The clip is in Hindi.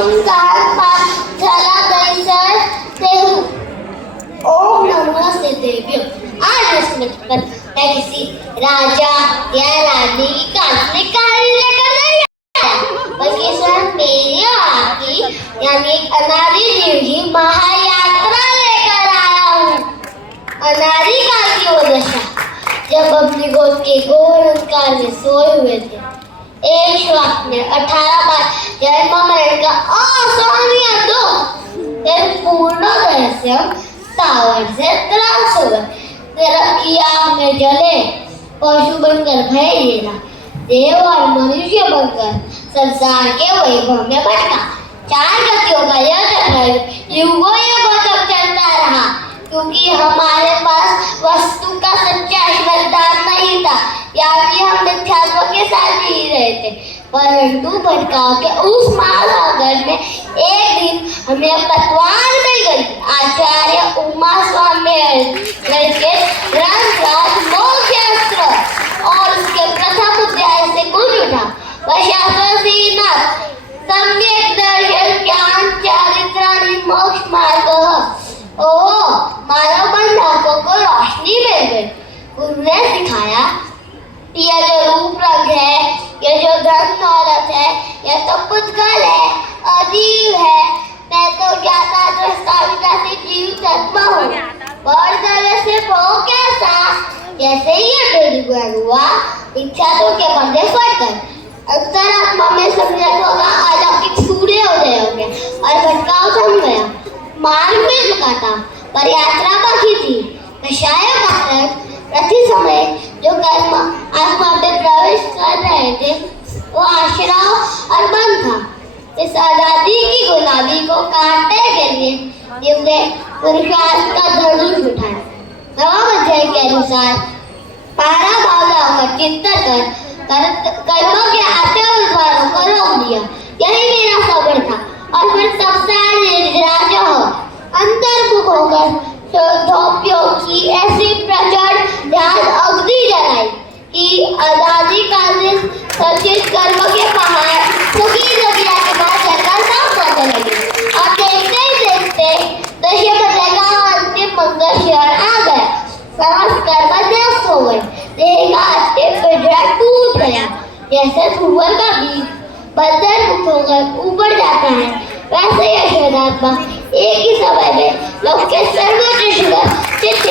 ओंकार झाला दैसर देहू। ओम नमस्ते देव्यो। आज स्मृति पर मैं किसी राजा या रानी की काल्पनिक कहानी लेकर नहीं आया, बल्कि स्वयं मेरी और आपकी यानी एक अनादि देव की महायात्रा लेकर आया हूँ। अनादि काल की वो दशा जब अपनी गोद के घोर अंधकार में सोए हुए थे, एक श्वास में 18 बार जन्म मरण का असहनीय दुख फिर पूर्ण रहस्य सावर से त्रास हो गए। नरक की आग में जले, पशु बनकर भय लेना, देव और मनुष्य बनकर संसार के वैभव में भटका। चार गतियों का यह चक्र युगों युगों तक चलता रहा, क्योंकि हमारे पास वस्तु का सच्चा वरदान नहीं था, यानी हम मिथ्यात्व के साथ जी रहे थे। परंतु भटकाव के उस महासागर में एक दिन हमें पतवार मिल गई। आचार्य उमा स्वामी के ग्रंथ मोक्षास्त्र और उसके प्रथम अध्याय से गूंज उठा, सम्यक दर्शन ज्ञान चारित्राणि मोक्ष मार्ग। ओह, मानव बंधकों को रोशनी मिल गई। गुरु ने सिखाया, यह जो रूप रंग है, यह जो धन दौलत है, यह तो पुद्गल है, अजीब है। मैं तो ज्ञाता दृष्टा विनाशी जीव तत्व हूँ। वर्धन से वो कैसा? जैसे ही यह बेजुबान हुआ, इच्छा तो के पर्दे फटकर अंतरात्मा में सम्यक होगा, अलौकिक सूर्य उदय हो गया और भटकाव थम गया। मार्ग में रुका था, पर यात्रा बाकी थी। नशाए भारत प्रति समय जो कर्म आत्मा में प्रवेश कर रहे थे, वो आश्रय और बंध था। इस आजादी की गुलामी को काटने के लिए जिसने पुरुषार्थ का धनुष उठाया। नवम अध्याय के अनुसार पारा भावनाओं का चिंतन कर कर्मों के आते हुए द्वारों को रोक दिया। यही मेरा सब्र था। और फिर संसार निर्जरा हो अंतर्मुख होकर शोधोप्यों की ऐसी प्रचंड ध्यान अग्नि जलाई कि आजादी काल सचित कर्म के पहाड़ सुखी दुनिया के बाद चलकर साफ करने लगे। और देखते ही देखते दशे बदलेगा अंतिम मंगल क्षण आ गया। समस्त कर्म न्यस्त हो गए। देह का अंतिम पिंजरा टूट गया। जैसे सुअर का बीज बंधन मुक्त होकर ऊपर जाता है, वैसे यह शोधात्मा एक ही समय में लोग के सर्वोच्च शिखर चित